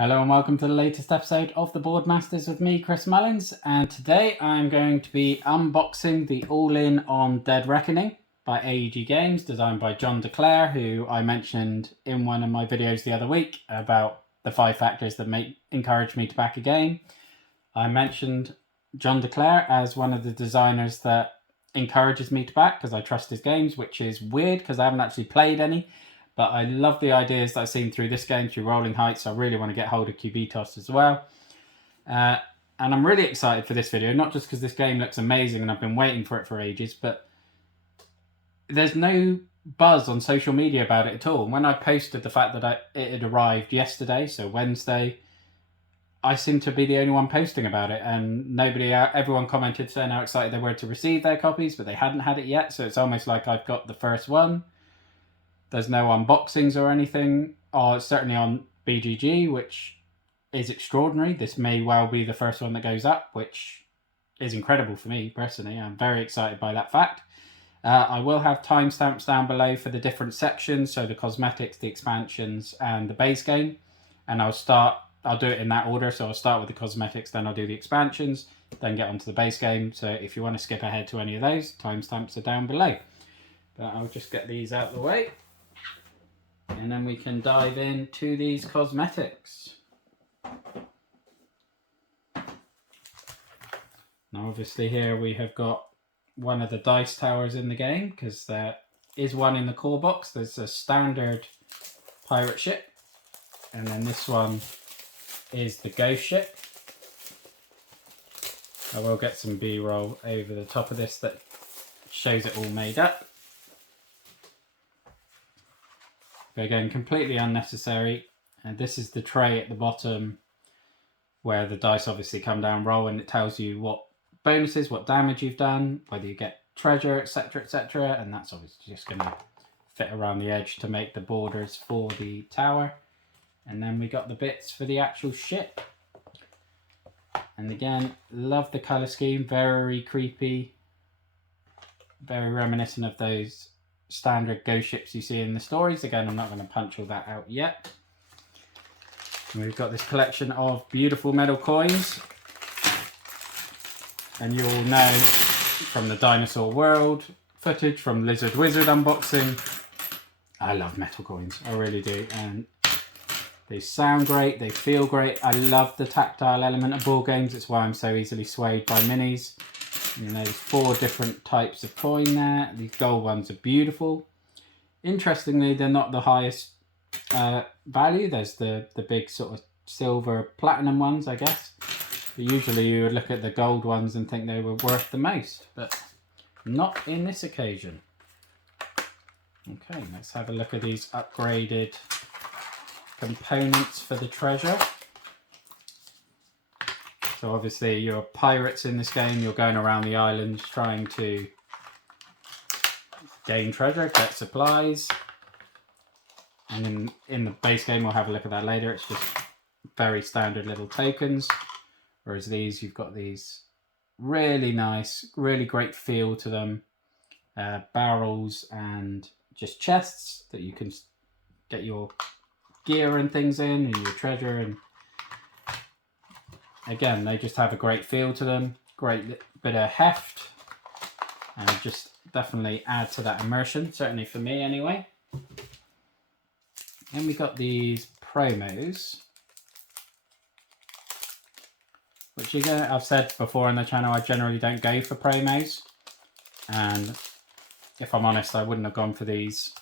Hello and welcome to the latest episode of the Boardmasters with me, Chris Mullins, and today I'm going to be unboxing the All-In on Dead Reckoning by AEG Games, designed by John D Clair, who I mentioned in one of my videos the other week about the 5 factors that encourage me to back a game. I mentioned John D Clair as one of the designers that encourages me to back because I trust his games, which is weird because I haven't actually played any. But I love the ideas that I've seen through this game, through Rolling Heights. I really want to get hold of Cubitos as well. And I'm really excited for this video, not just because this game looks amazing and I've been waiting for it for ages, but there's no buzz on social media about it at all. And when I posted the fact that it had arrived yesterday, so Wednesday, I seem to be the only one posting about it. And everyone commented saying how excited they were to receive their copies, but they hadn't had it yet. So it's almost like I've got the first one. There's no unboxings or anything, or certainly on BGG, which is extraordinary. This may well be the first one that goes up, which is incredible for me personally. I'm very excited by that fact. I will have timestamps down below for the different sections, so the cosmetics, the expansions, and the base game. And I'll do it in that order. So I'll start with the cosmetics, then I'll do the expansions, then get onto the base game. So if you want to skip ahead to any of those, timestamps are down below. But I'll just get these out of the way. And then we can dive into these cosmetics. Now obviously here we have got one of the dice towers in the game, because there is one in the core box. There's a standard pirate ship, and then this one is the ghost ship. I will get some B-roll over the top of this that shows it all made up. But again, completely unnecessary. And this is the tray at the bottom where the dice obviously come down, roll, and it tells you what bonuses, what damage you've done, whether you get treasure, etc, etc. And that's obviously just going to fit around the edge to make the borders for the tower. And then we got the bits for the actual ship. And again, love the colour scheme, very creepy, very reminiscent of those standard ghost ships you see in the stories. Again, I'm not going to punch all that out yet. And we've got this collection of beautiful metal coins, and you all know from the Dinosaur World footage, from Lizard Wizard unboxing, I love metal coins, I really do. And they sound great, they feel great. I love the tactile element of board games. It's why I'm so easily swayed by minis. You know, there's 4 different types of coin there. These gold ones are beautiful. Interestingly, they're not the highest value. There's the big sort of silver platinum ones, I guess. But usually you would look at the gold ones and think they were worth the most, but not in this occasion. Okay, let's have a look at these upgraded components for the treasure. So obviously you're pirates in this game, you're going around the islands trying to gain treasure, get supplies. And in the base game, we'll have a look at that later, it's just very standard little tokens. Whereas these, you've got these really nice, really great feel to them. Barrels and just chests that you can get your gear and things in, and your treasure, and again, they just have a great feel to them, great bit of heft, and just definitely add to that immersion, certainly for me anyway. Then we got these promos, which again, I've said before on the channel, I generally don't go for promos, and if I'm honest, I wouldn't have gone for these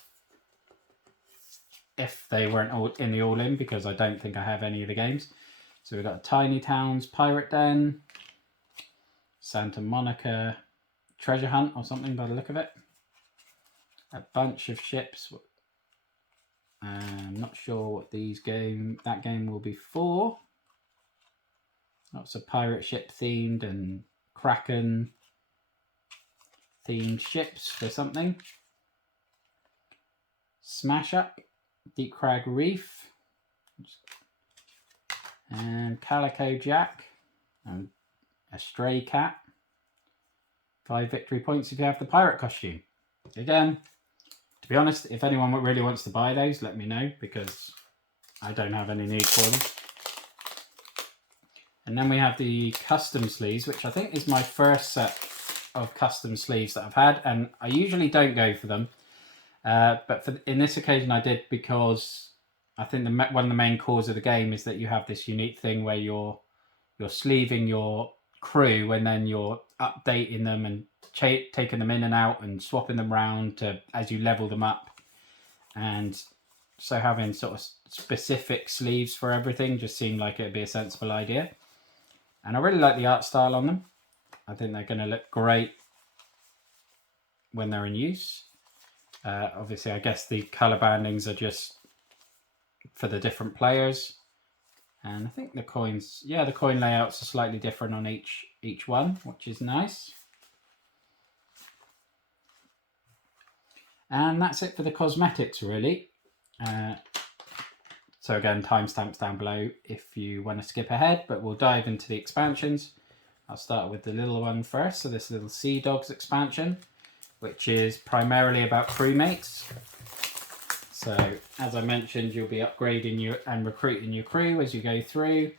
if they weren't all in the All-In, because I don't think I have any of the games. So we've got Tiny Towns Pirate Den, Santa Monica Treasure Hunt or something by the look of it. A bunch of ships. I'm not sure what that game will be for. Lots of pirate ship themed and Kraken themed ships for something. Smash Up, Deep Crag Reef, and Calico Jack, and a Stray Cat. 5 victory points if you have the pirate costume. Again, to be honest, if anyone really wants to buy those, let me know, because I don't have any need for them. And then we have the custom sleeves, which I think is my first set of custom sleeves that I've had, and I usually don't go for them. But in this occasion I did, because I think one of the main cores of the game is that you have this unique thing where you're sleeving your crew, and then you're updating them and taking them in and out and swapping them around as you level them up. And so having sort of specific sleeves for everything just seemed like it would be a sensible idea. And I really like the art style on them. I think they're going to look great when they're in use. Obviously, I guess the colour bandings are just for the different players. And I think the coins, yeah, the coin layouts are slightly different on each one, which is nice. And that's it for the cosmetics, really. So again, timestamps down below if you want to skip ahead, but we'll dive into the expansions. I'll start with the little one first. So this little Sea Dogs expansion, which is primarily about crewmates. So as I mentioned, you'll be upgrading and recruiting your crew as you go through.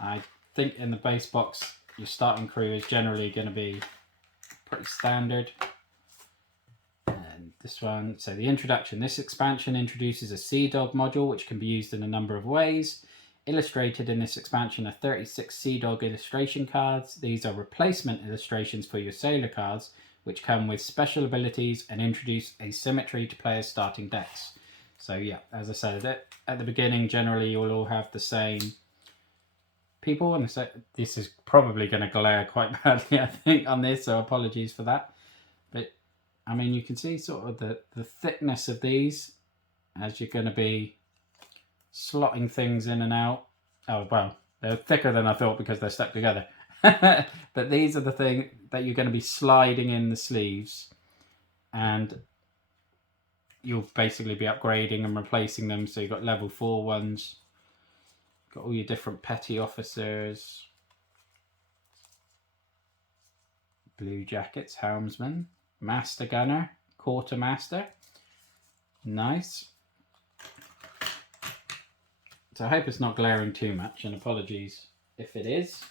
I think in the base box, your starting crew is generally going to be pretty standard. And this one, so the introduction. This expansion introduces a Sea Dog module, which can be used in a number of ways. Illustrated in this expansion are 36 Sea Dog illustration cards. These are replacement illustrations for your sailor cards, which come with special abilities and introduce asymmetry to players' starting decks. So yeah, as I said, at the beginning, generally you'll all have the same people, and this is probably going to glare quite badly, I think, on this, so apologies for that. But I mean, you can see sort of the thickness of these as you're going to be slotting things in and out. Oh, well, they're thicker than I thought because they're stuck together. But these are the thing that you're going to be sliding in the sleeves, and you'll basically be upgrading and replacing them. So you've got level 4 ones, got all your different petty officers, blue jackets, helmsman, master gunner, quartermaster. Nice. So I hope it's not glaring too much, and apologies if it is.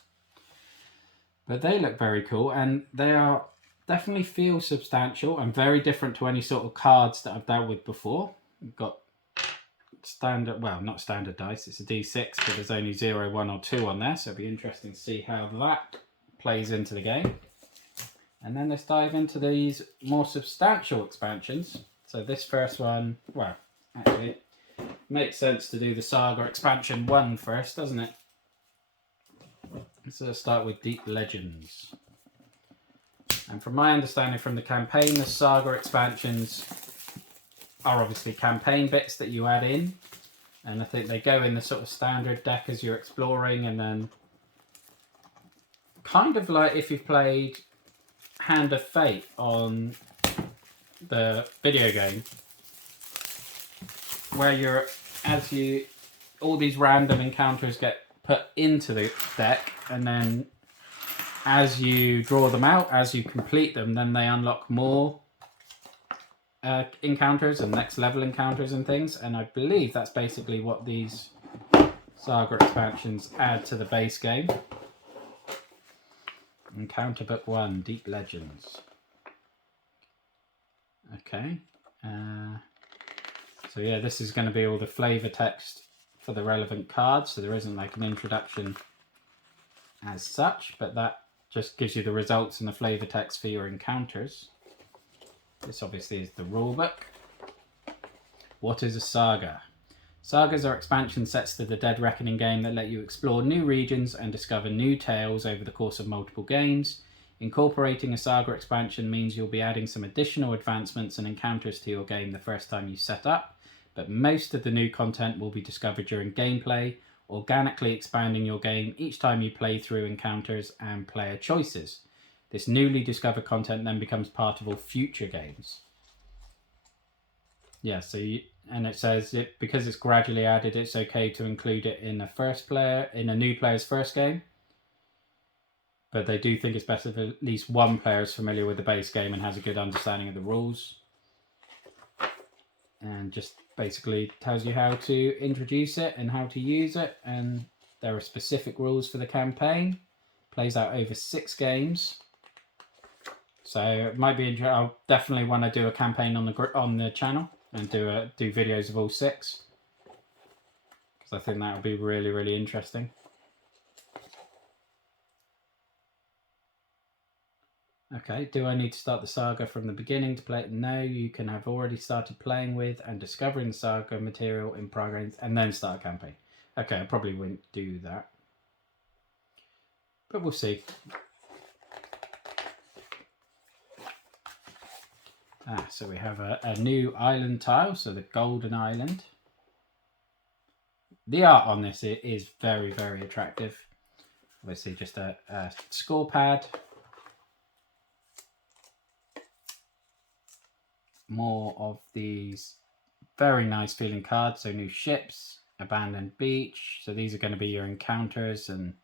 But they look very cool, and they are definitely feel substantial and very different to any sort of cards that I've dealt with before. We've got standard, well, not standard dice, it's a D6, but there's only 0, 1 or 2 on there, so it'll be interesting to see how that plays into the game. And then let's dive into these more substantial expansions. So this first one, well, actually, it makes sense to do the Saga expansion 1 first, doesn't it? So let's start with Deep Legends. And from my understanding from the campaign, the Saga expansions are obviously campaign bits that you add in. And I think they go in the sort of standard deck as you're exploring, and then kind of like if you've played Hand of Fate on the video game, where all these random encounters get put into the deck, and then as you draw them out, as you complete them, then they unlock more encounters and next level encounters and things. And I believe that's basically what these Saga expansions add to the base game. Encounter Book 1, Deep Legends. Okay. So yeah, this is going to be all the flavor text for the relevant cards, so there isn't like an introduction as such, but that just gives you the results and the flavor text for your encounters. This obviously is the rulebook. What is a saga? Sagas are expansion sets to the Dead Reckoning game that let you explore new regions and discover new tales over the course of multiple games. Incorporating a saga expansion means you'll be adding some additional advancements and encounters to your game the first time you set up, but most of the new content will be discovered during gameplay, organically expanding your game each time you play through encounters and player choices. This newly discovered content then becomes part of all future games. Yeah, and it says because it's gradually added, it's okay to include it in a new player's first game. But they do think it's best if at least one player is familiar with the base game and has a good understanding of the rules. And just basically tells you how to introduce it and how to use it. And There are specific rules for the campaign. Plays out over 6 games. So it might be interesting. I'll definitely want to do a campaign on the channel and do videos of all 6, because I think that would be really, really interesting. Okay, do I need to start the saga from the beginning to play it? No, you can have already started playing with and discovering the saga material in progress and then start a campaign. Okay, I probably wouldn't do that, but we'll see. So we have a new island tile, so the Golden Island. The art on this is very, very attractive. Obviously just a score pad. More of these very nice feeling cards. So new ships, abandoned beach. So these are going to be your encounters, and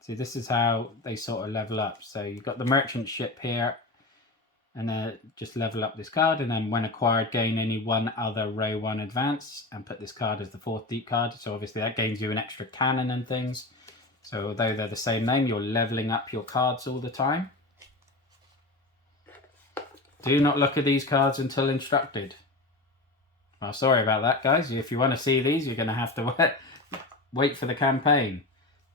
see, this is how they sort of level up. So you've got the merchant ship here, and just level up this card, and then when acquired, gain any one other row 1 advance, and put this card as the 4th deep card. So obviously that gains you an extra cannon and things. So although they're the same name, you're leveling up your cards all the time. Do not look at these cards until instructed. Well, sorry about that, guys. If you want to see these, you're going to have to wait for the campaign.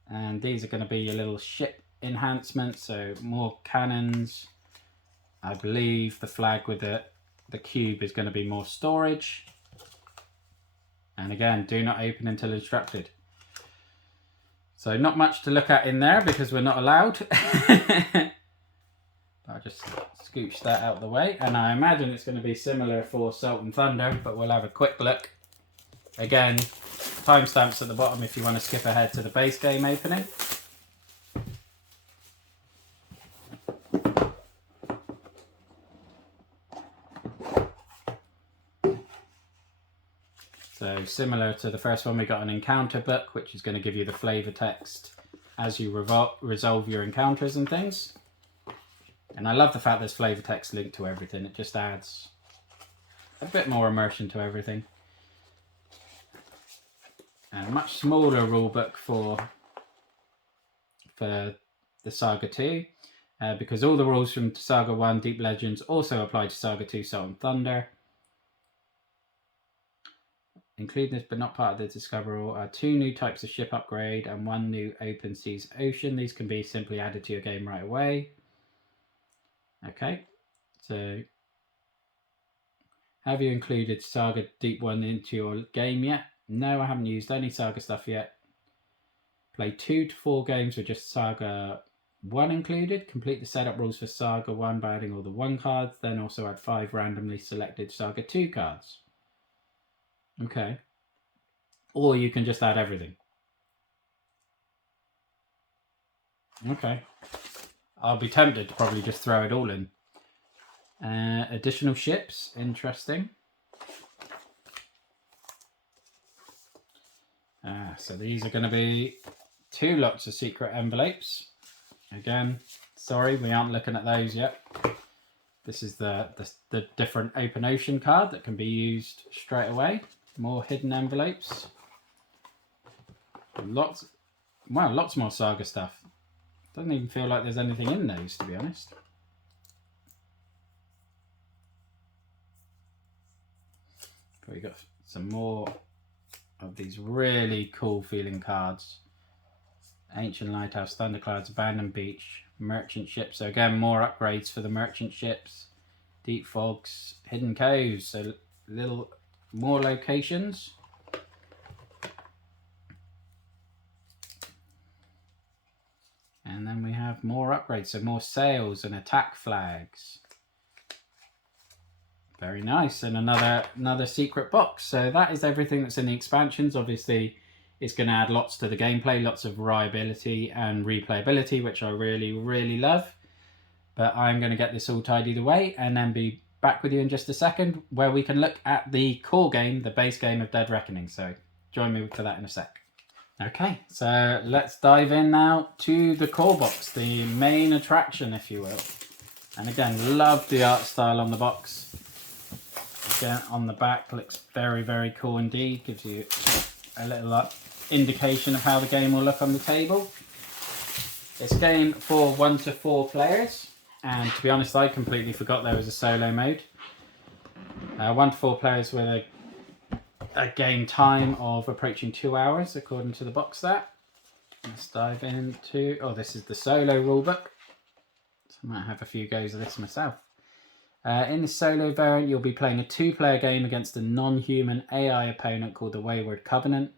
And these are going to be your little ship enhancements, so more cannons. I believe the flag with the cube is going to be more storage. And again, do not open until instructed. So not much to look at in there because we're not allowed. I'll just scooch that out of the way, and I imagine it's going to be similar for Salt and Thunder, but we'll have a quick look. Again, timestamps at the bottom if you want to skip ahead to the base game opening. So similar to the first one, we got an encounter book, which is going to give you the flavor text as you resolve your encounters and things. And I love the fact there's flavor text linked to everything. It just adds a bit more immersion to everything. And a much smaller rulebook for the Saga 2. Because all the rules from Saga 1 Deep Legends also apply to Saga 2 Salt and Thunder. Including this but not part of the Discoverable are 2 new types of ship upgrade and 1 new Open Seas Ocean. These can be simply added to your game right away. Okay, so have you included Saga Deep 1 into your game yet? No, I haven't used any Saga stuff yet. Play 2 to 4 games with just Saga 1 included. Complete the setup rules for Saga 1 by adding all the 1 cards, then also add 5 randomly selected Saga 2 cards. Okay. Or you can just add everything. Okay. I'll be tempted to probably just throw it all in. Additional ships, interesting. So these are going to be 2 lots of secret envelopes. Again, sorry, we aren't looking at those yet. This is the different open ocean card that can be used straight away. More hidden envelopes. Lots more Saga stuff. Doesn't even feel like there's anything in those, to be honest. But we got some more of these really cool feeling cards. Ancient Lighthouse, Thunderclouds, Abandoned Beach, Merchant Ships. So again, more upgrades for the merchant ships. Deep Fogs, Hidden Coves. So little more locations. And then we have more upgrades, so more sails and attack flags. Very nice, and another secret box. So that is everything that's in the expansions. Obviously, it's going to add lots to the gameplay, lots of variability and replayability, which I really, really love. But I'm going to get this all tidied away and then be back with you in just a second, where we can look at the core game, the base game of Dead Reckoning. So join me for that in a sec. Okay, so let's dive in now to the core box, the main attraction, if you will. And again, love the art style on the box. Again, on the back, looks very, very cool indeed. Gives you a little indication of how the game will look on the table. It's a game for 1 to 4 players, and to be honest, I completely forgot there was a solo mode. 1 to 4 players with a game time of approaching 2 hours, according to the box there. Let's dive into... Oh, this is the solo rulebook. So I might have a few goes of this myself. In the solo variant, you'll be playing a 2-player game against a non-human AI opponent called the Wayward Covenant.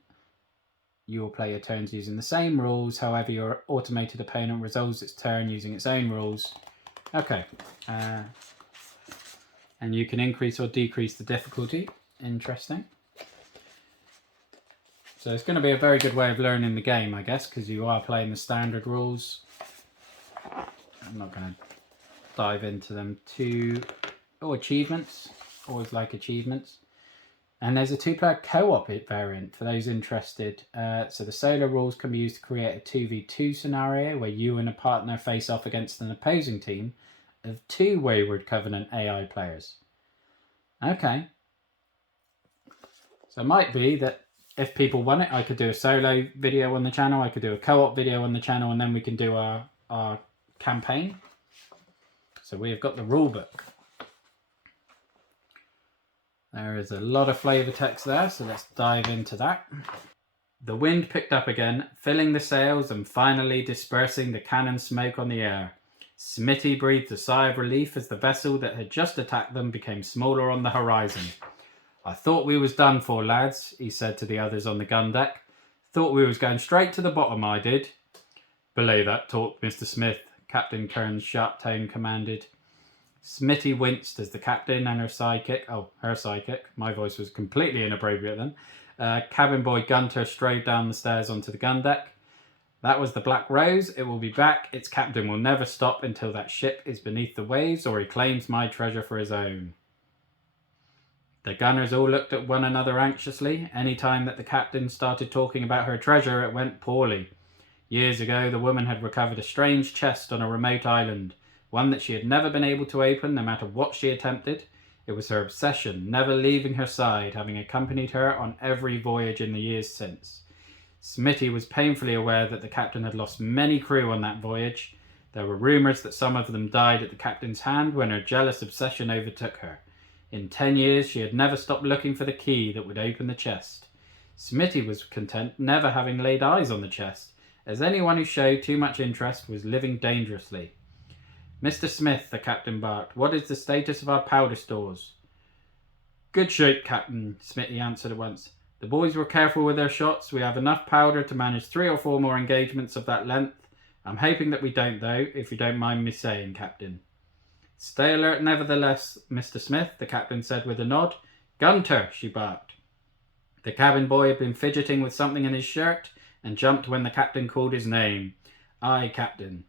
You will play your turns using the same rules, however your automated opponent resolves its turn using its own rules. Okay. And you can increase or decrease the difficulty. Interesting. So it's going to be a very good way of learning the game, I guess, because you are playing the standard rules. I'm not going to dive into them too... Oh, achievements. Always like achievements. And there's a 2-player co-op variant for those interested. So the solo rules can be used to create a 2v2 scenario where you and a partner face off against an opposing team of 2 Wayward Covenant AI players. Okay. So it might be that if people want it, I could do a solo video on the channel, I could do a co-op video on the channel, and then we can do our campaign. So we've got the rulebook. There is a lot of flavour text there, so let's dive into that. The wind picked up again, filling the sails and finally dispersing the cannon smoke on the air. Smitty breathed a sigh of relief as the vessel that had just attacked them became smaller on the horizon. "I thought we was done for, lads," he said to the others on the gun deck. "Thought we was going straight to the bottom, I did." "Belay that talk, Mr. Smith," Captain Kern's sharp tone commanded. Smitty winced as the captain and her sidekick, my voice was completely inappropriate then, cabin boy Gunter strode down the stairs onto the gun deck. "That was the Black Rose. It will be back. Its captain will never stop until that ship is beneath the waves or he claims my treasure for his own." The gunners all looked at one another anxiously. Any time that the captain started talking about her treasure, it went poorly. Years ago, the woman had recovered a strange chest on a remote island, one that she had never been able to open no matter what she attempted. It was her obsession, never leaving her side, having accompanied her on every voyage in the years since. Smitty was painfully aware that the captain had lost many crew on that voyage. There were rumours that some of them died at the captain's hand when her jealous obsession overtook her. In 10 years, she had never stopped looking for the key that would open the chest. Smitty was content never having laid eyes on the chest, as anyone who showed too much interest was living dangerously. "Mr. Smith," the captain barked, "what is the status of our powder stores?" "Good shape, Captain," Smitty answered at once. "The boys were careful with their shots. We have enough powder to manage 3 or 4 more engagements of that length. I'm hoping that we don't, though, if you don't mind me saying, Captain." "Stay alert nevertheless, Mr. Smith," the captain said with a nod. "Gunter," she barked. The cabin boy had been fidgeting with something in his shirt and jumped when the captain called his name. "Aye, Captain."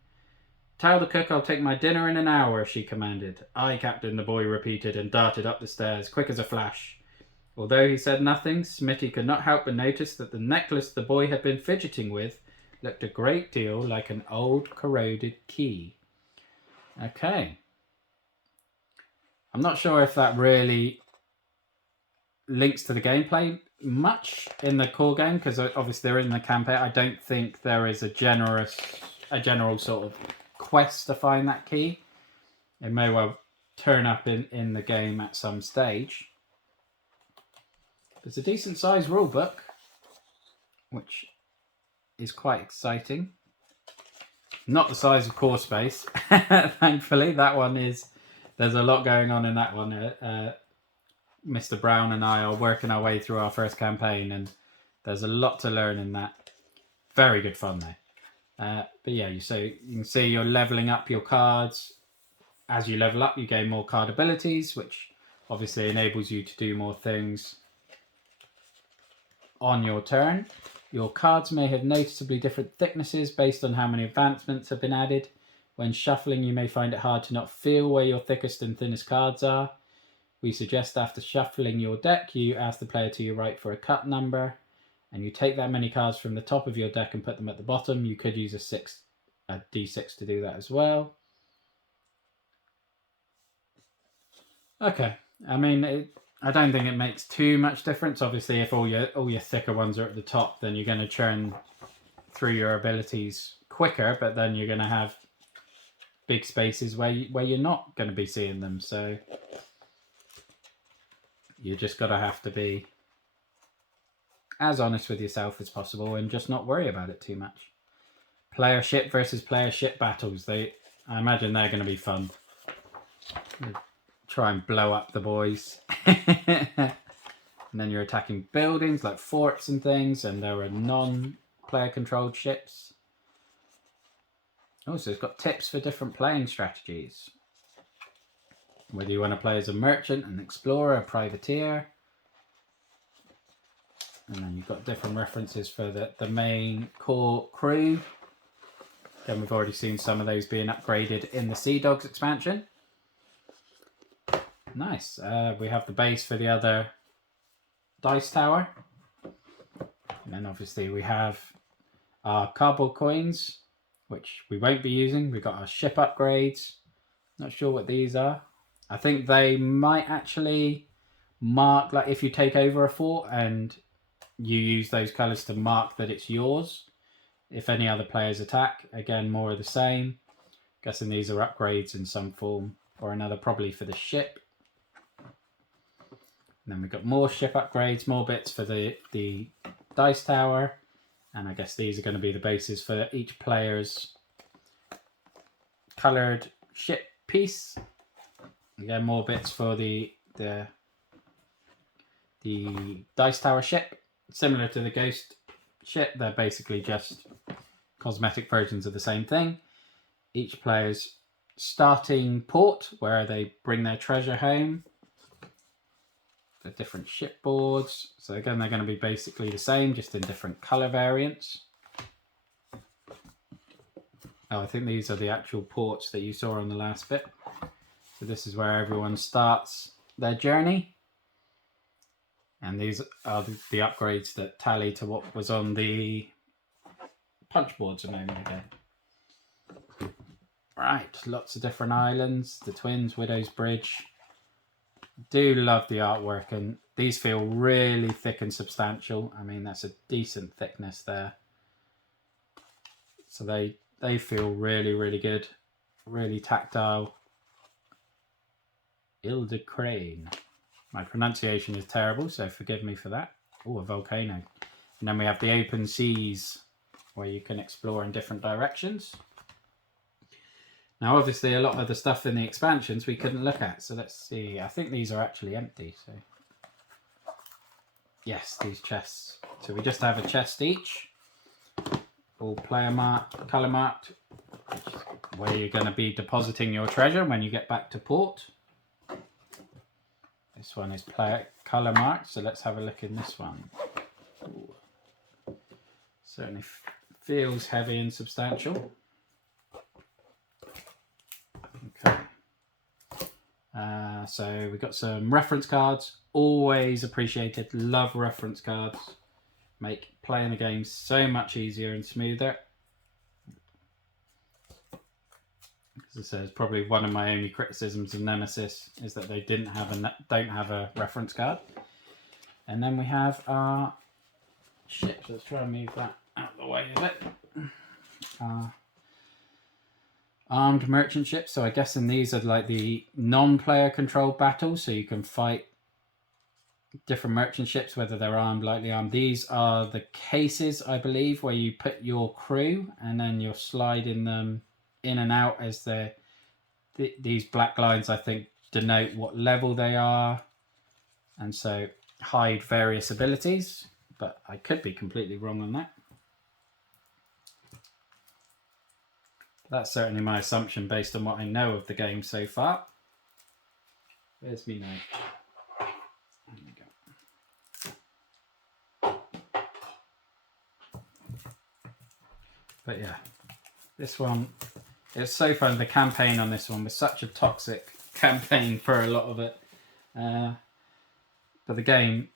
"Tell the cook I'll take my dinner in an hour," she commanded. "Aye, Captain," the boy repeated and darted up the stairs, quick as a flash. Although he said nothing, Smitty could not help but notice that the necklace the boy had been fidgeting with looked a great deal like an old corroded key. Okay. I'm not sure if that really links to the gameplay much in the core game, because obviously they're in the campaign. I don't think there is a general sort of quest to find that key. It may well turn up in the game at some stage. It's a decent sized rule book, which is quite exciting. Not the size of Core Space, thankfully. That one is, there's a lot going on in that one. Mr. Brown and I are working our way through our first campaign, and there's a lot to learn in that. Very good fun though. But yeah, so you can see you're leveling up your cards. As you level up, you gain more card abilities, which obviously enables you to do more things on your turn. Your cards may have noticeably different thicknesses based on how many advancements have been added. When shuffling, you may find it hard to not feel where your thickest and thinnest cards are. We suggest after shuffling your deck, you ask the player to your right for a cut number, and you take that many cards from the top of your deck and put them at the bottom. You could use a D6 to do that as well. Okay, I mean, I don't think it makes too much difference. Obviously, if all your thicker ones are at the top, then you're going to churn through your abilities quicker, but then you're going to have big spaces where you're not going to be seeing them. So you just got to have to be as honest with yourself as possible and just not worry about it too much. Player ship versus player ship battles. I imagine they're going to be fun. Try and blow up the boys. And then you're attacking buildings like forts and things, and there are non-player controlled ships. Also, it's got tips for different playing strategies. Whether you want to play as a merchant, an explorer, a privateer. And then you've got different references for the main core crew. Then we've already seen some of those being upgraded in the Sea Dogs expansion. Nice. We have the base for the other dice tower. And then obviously we have our cardboard coins, which we won't be using. We've got our ship upgrades. Not sure what these are. I think they might actually mark, like if you take over a fort and you use those colours to mark that it's yours. If any other players attack, again, more of the same. Guessing these are upgrades in some form or another, probably for the ship. And then we've got more ship upgrades, more bits for the dice tower. And I guess these are going to be the bases for each player's coloured ship piece. Again, more bits for the dice tower ship. Similar to the ghost ship, they're basically just cosmetic versions of the same thing. Each player's starting port, where they bring their treasure home. The different shipboards. So again, they're going to be basically the same, just in different colour variants. Oh, I think these are the actual ports that you saw on the last bit. So this is where everyone starts their journey. And these are the upgrades that tally to what was on the punch boards a moment ago. Right, lots of different islands. The Twins, Widow's Bridge. Do love the artwork, and these feel really thick and substantial. I mean, that's a decent thickness there. So they feel really, really good. Really tactile. Ile de Crane. My pronunciation is terrible, so forgive me for that. Oh, a volcano. And then we have the open seas, where you can explore in different directions. Now, obviously, a lot of the stuff in the expansions we couldn't look at. So let's see. I think these are actually empty. So yes, these chests. So we just have a chest each. All player marked, colour marked. Where you're going to be depositing your treasure when you get back to port. This one is player colour marked. So let's have a look in this one. Ooh. Certainly feels heavy and substantial. Okay. So we've got some reference cards. Always appreciated. Love reference cards. Make playing the game so much easier and smoother. As I say, it's probably one of my only criticisms of Nemesis is that they don't have a reference card. And then we have our ships. Let's try and move that out of the way a bit. Armed merchant ships. So I guess in these are like the non-player controlled battles. So you can fight different merchant ships, whether they're armed, lightly armed. These are the cases, I believe, where you put your crew and then you're sliding them in and out as these black lines, I think, denote what level they are. And so hide various abilities. But I could be completely wrong on that. That's certainly my assumption based on what I know of the game so far. Where's me now? There we go. But yeah, this one, it's so fun. The campaign on this one was such a toxic campaign for a lot of it. But the game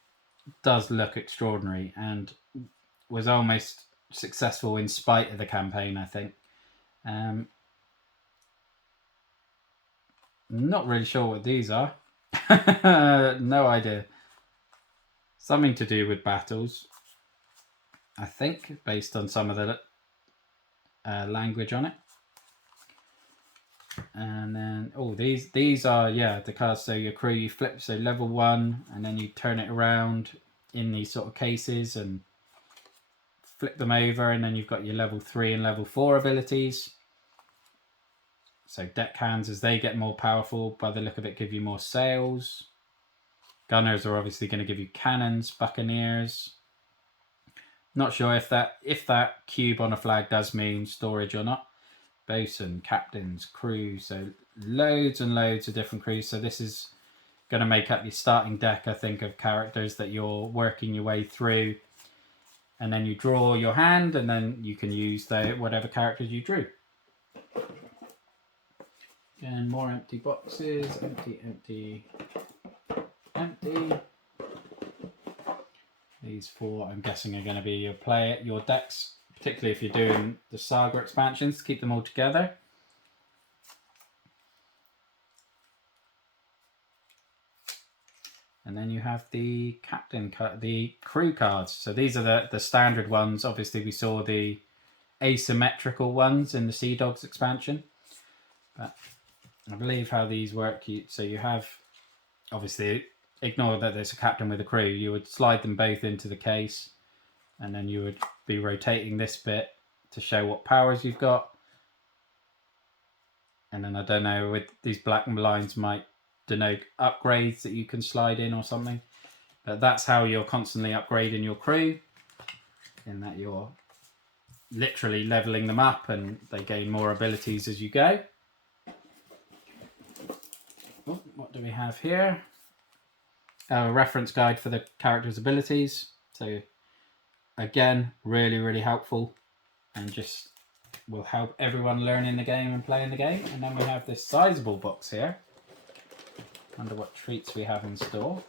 does look extraordinary and was almost successful in spite of the campaign, I think. Not really sure what these are. No idea. Something to do with battles, I think, based on some of the language on it. And then, oh, these are, yeah, the cards. So your crew, you flip, so level 1, and then you turn it around in these sort of cases and flip them over, and then you've got your level 3 and level 4 abilities. So deckhands, as they get more powerful, by the look of it, give you more sails. Gunners are obviously going to give you cannons. Buccaneers. Not sure if that cube on a flag does mean storage or not. Bosun, captains, crew. So loads and loads of different crews. So this is going to make up your starting deck, I think, of characters that you're working your way through. And then you draw your hand, and then you can use whatever characters you drew. And more empty boxes. Empty, empty, empty. These 4, I'm guessing, are going to be your decks, particularly if you're doing the Saga expansions, to keep them all together. And then you have the the crew cards. So these are the standard ones. Obviously, we saw the asymmetrical ones in the Sea Dogs expansion. But I believe how these work, so you have, obviously, ignore that there's a captain with a crew. You would slide them both into the case, and then you would be rotating this bit to show what powers you've got. And then, I don't know, with these black lines might denote upgrades that you can slide in or something. But that's how you're constantly upgrading your crew, in that you're literally leveling them up and they gain more abilities as you go. Oh, what do we have here? A reference guide for the character's abilities. So again, really, really helpful, and just will help everyone learning the game and playing the game. And then we have this sizable box here. Wonder what treats we have in store.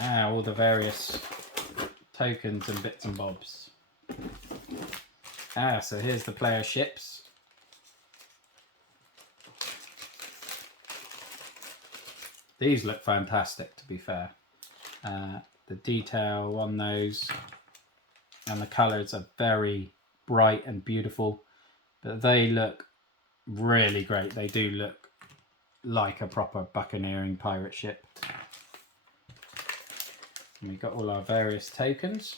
All the various tokens and bits and bobs. So here's the player ships. These look fantastic, to be fair. The detail on those and the colours are very bright and beautiful, but they look really great. They do look like a proper buccaneering pirate ship. And we've got all our various tokens.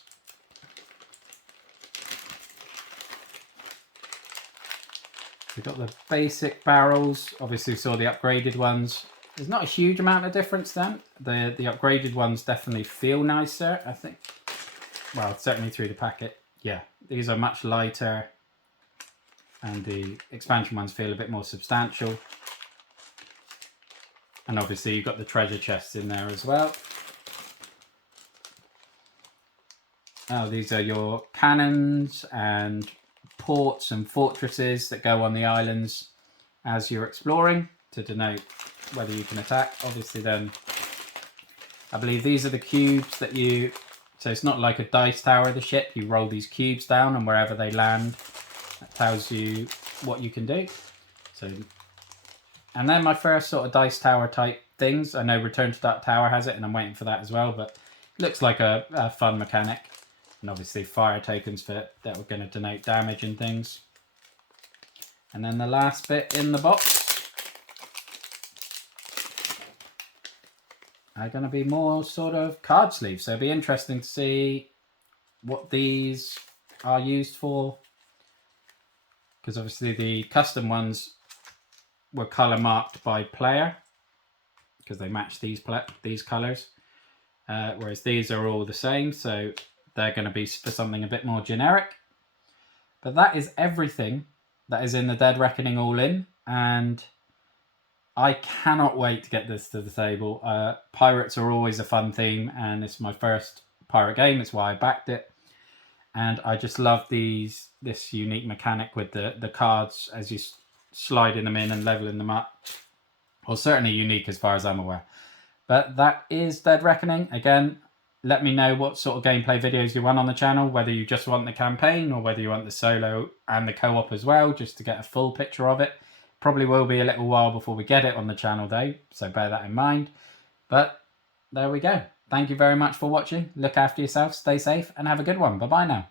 We've got the basic barrels. Obviously we saw the upgraded ones. There's not a huge amount of difference then. The upgraded ones definitely feel nicer, I think. Well, certainly through the packet. Yeah, these are much lighter, and the expansion ones feel a bit more substantial. And obviously you've got the treasure chests in there as well. Oh, these are your cannons and ports and fortresses that go on the islands as you're exploring, to denote whether you can attack. Obviously then, I believe these are the cubes that you, so it's not like a dice tower of the ship. You roll these cubes down, and wherever they land, that tells you what you can do. So, and then my first sort of dice tower type things. I know Return to Dark Tower has it, and I'm waiting for that as well, but it looks like a fun mechanic. And obviously fire tokens that are going to denote damage and things. And then the last bit in the box are going to be more sort of card sleeves. So it'll be interesting to see what these are used for, because obviously the custom ones were color marked by player because they match these colors, whereas these are all the same, so they're going to be for something a bit more generic. But that is everything that is in the Dead Reckoning All-In, and I cannot wait to get this to the table. Pirates are always a fun theme, and it's my first pirate game. It's why I backed it. And I just love this unique mechanic with the cards as you sliding them in and leveling them up. Well, certainly unique as far as I'm aware. But that is Dead Reckoning. Again, let me know what sort of gameplay videos you want on the channel, whether you just want the campaign or whether you want the solo and the co-op as well, just to get a full picture of it. Probably will be a little while before we get it on the channel though, so bear that in mind. But there we go. Thank you very much for watching. Look after yourself, stay safe, and have a good one. Bye bye now.